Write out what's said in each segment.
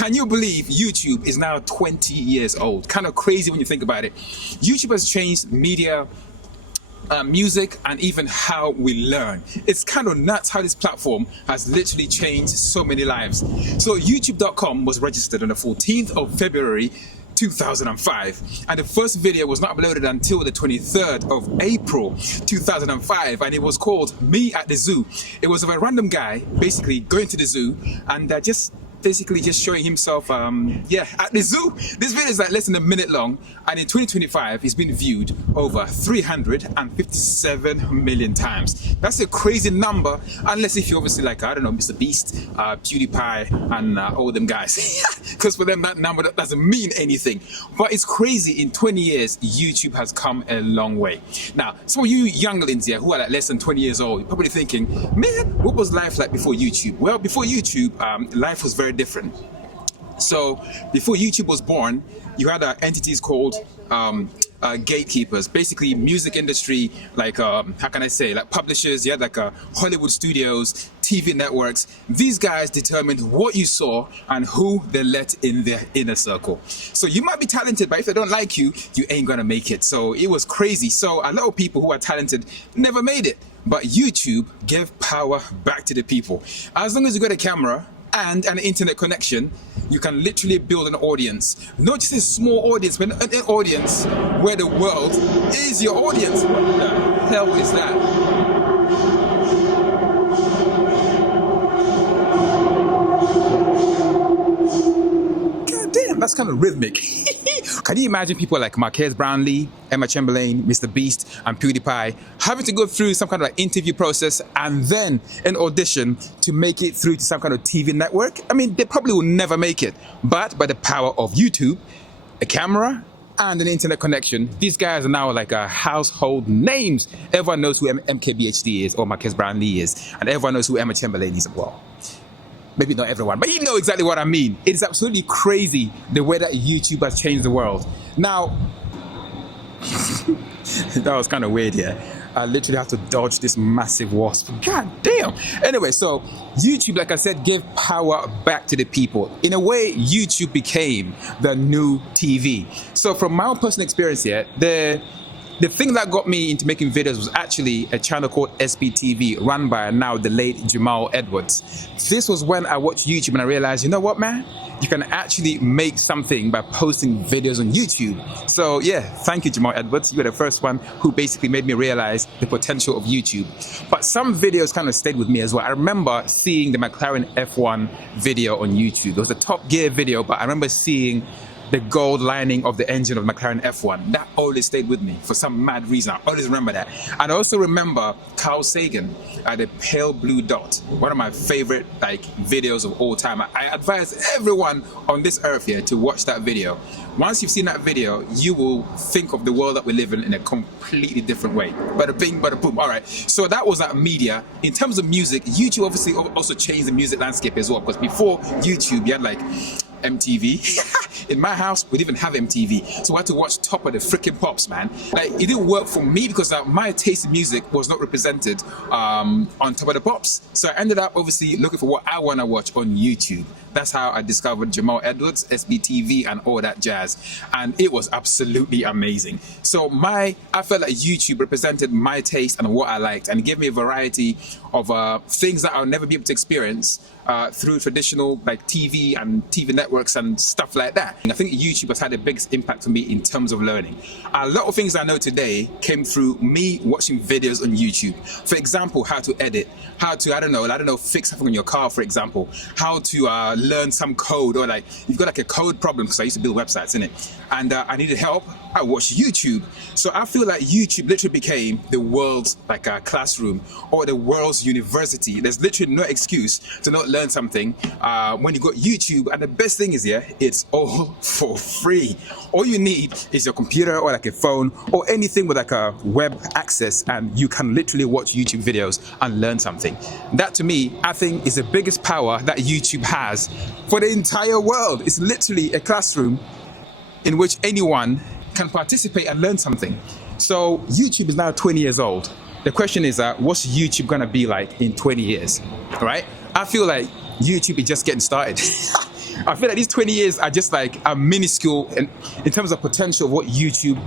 Can you believe YouTube is now 20 years old? Kind of crazy when you think about it. YouTube has changed media, music, and even how we learn. It's kind of nuts how this platform has literally changed so many lives. So YouTube.com was registered on the 14th of February 2005, and the first video was not uploaded until the 23rd of April 2005, and it was called Me at the Zoo. It was of a random guy basically going to the zoo and just showing himself at the zoo. This video is like less than a minute long, and in 2025 it's been viewed over 357 million times. That's a crazy number, unless if you obviously like, I don't know, Mr. Beast, PewDiePie, and all them guys, because for them that number that doesn't mean anything. But it's crazy. In 20 years YouTube has come a long way. Now some of you younglings here who are like less than 20 years old, you're probably thinking, man, what was life like before YouTube? Well, before YouTube, life was very different. So before YouTube was born, you had entities called gatekeepers, basically music industry, like how can I say, like publishers. You had like Hollywood studios, TV networks. These guys determined what you saw and who they let in their inner circle. So you might be talented, but if they don't like you, you ain't gonna make it. So it was crazy. So a lot of people who are talented never made it, but YouTube gave power back to the people. As long as you got a camera and an internet connection, you can literally build an audience. Not just a small audience, but an audience where the world is your audience. What the hell is that? God damn, that's kind of rhythmic. Can you imagine people like Marquez Brownlee, Emma Chamberlain, Mr. Beast, and PewDiePie having to go through some kind of like interview process and then an audition to make it through to some kind of TV network? I mean, they probably will never make it. But by the power of YouTube, a camera, and an internet connection, these guys are now like household names. Everyone knows who MKBHD is or Marquez Brownlee is, and everyone knows who Emma Chamberlain is as well. Maybe not everyone, but you know exactly what I mean. It is absolutely crazy the way that YouTube has changed the world. Now, that was kind of weird here. I literally had to dodge this massive wasp. God damn. Anyway, so YouTube, like I said, gave power back to the people. In a way, YouTube became the new TV. So from my own personal experience here, the thing that got me into making videos was actually a channel called SBTV, run by now the late Jamal Edwards. This was when I watched YouTube and I realized, you know what, man? You can actually make something by posting videos on YouTube. So yeah, thank you, Jamal Edwards. You were the first one who basically made me realize the potential of YouTube. But some videos kind of stayed with me as well. I remember seeing the McLaren F1 video on YouTube. It was a Top Gear video, but I remember seeing the gold lining of the engine of McLaren F1. That always stayed with me for some mad reason. I always remember that. And I also remember Carl Sagan at the Pale Blue Dot, one of my favorite like videos of all time. I advise everyone on this earth here to watch that video. Once you've seen that video, you will think of the world that we live in a completely different way. Bada bing, bada boom. All right. So that was that media. In terms of music, YouTube obviously also changed the music landscape as well. Because before YouTube, you had like MTV. In my house, we didn't even have MTV, so I had to watch Top of the freaking Pops, man. Like, it didn't work for me because my taste in music was not represented on Top of the Pops. So I ended up obviously looking for what I want to watch on YouTube. That's how I discovered Jamal Edwards, SBTV, and all that jazz. And it was absolutely amazing. So I felt like YouTube represented my taste and what I liked, and it gave me a variety of things that I'll never be able to experience through traditional like TV and TV networks and stuff like that. And I think YouTube has had the biggest impact on me in terms of learning. A lot of things I know today came through me watching videos on YouTube. For example, how to edit, how to, I don't know, fix something on your car, for example, how to learn some code, or like you've got like a code problem, because I used to build websites in it, and I needed help. I watched YouTube. So I feel like YouTube literally became the world's like a classroom or the world's university. There's literally no excuse to not learn something when you got YouTube. And the best thing is, yeah, it's all for free. All you need is your computer or like a phone or anything with like a web access, and you can literally watch YouTube videos and learn something. That to me, I think, is the biggest power that YouTube has for the entire world. It's literally a classroom in which anyone can participate and learn something. So YouTube is now 20 years old. The question is, what's YouTube gonna be like in 20 years, right? I feel like YouTube is just getting started. I feel like these 20 years are just like a minuscule in terms of potential of what YouTube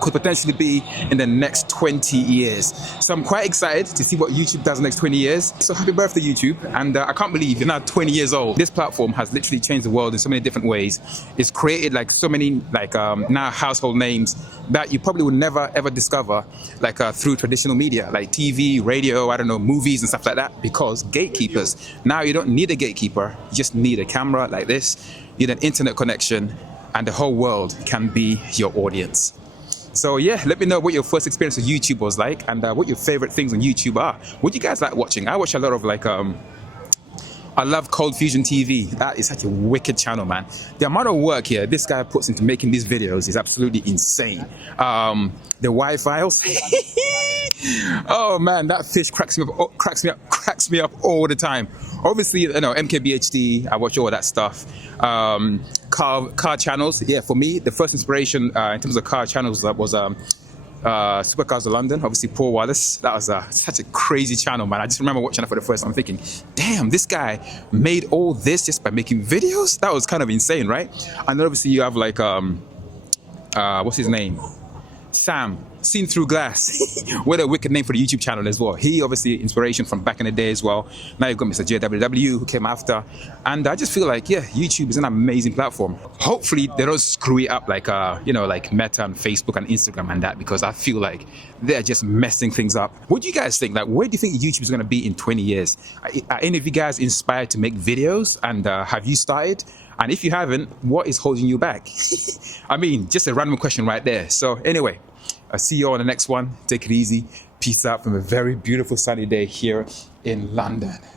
could potentially be in the next 20 years. So I'm quite excited to see what YouTube does in the next 20 years. So happy birthday, YouTube. And I can't believe you're now 20 years old. This platform has literally changed the world in so many different ways. It's created like so many now household names that you probably would never ever discover through traditional media like TV, radio, I don't know, movies and stuff like that, because gatekeepers. Now you don't need a gatekeeper, you just need a camera like this, you need an internet connection, and the whole world can be your audience. So yeah, let me know what your first experience with YouTube was like, and what your favorite things on YouTube are. What do you guys like watching? I watch a lot of I love Cold Fusion TV. That is such a wicked channel, man. The amount of work here this guy puts into making these videos is absolutely insane. The Wi-Files. Oh man, that fish cracks me up all the time. Obviously, you know, MKBHD, I watch all that stuff. Car channels. Yeah, for me, the first inspiration in terms of car channels was Supercars of London, obviously Paul Wallace. That was such a crazy channel, man. I just remember watching it for the first time thinking, damn, this guy made all this just by making videos? That was kind of insane, right? And then obviously you have like, what's his name? Sam, Seen Through Glass. What a wicked name for the YouTube channel as well. He obviously inspiration from back in the day as well. Now you've got Mr. JWW who came after. And I just feel like, yeah, YouTube is an amazing platform. Hopefully they don't screw it up like, like Meta and Facebook and Instagram and that, because I feel like they're just messing things up. What do you guys think? Like, where do you think YouTube is going to be in 20 years? Are any of you guys inspired to make videos? And have you started? And if you haven't, what is holding you back? I mean, just a random question right there. So anyway, I'll see you on the next one. Take it easy. Peace out from a very beautiful sunny day here in London.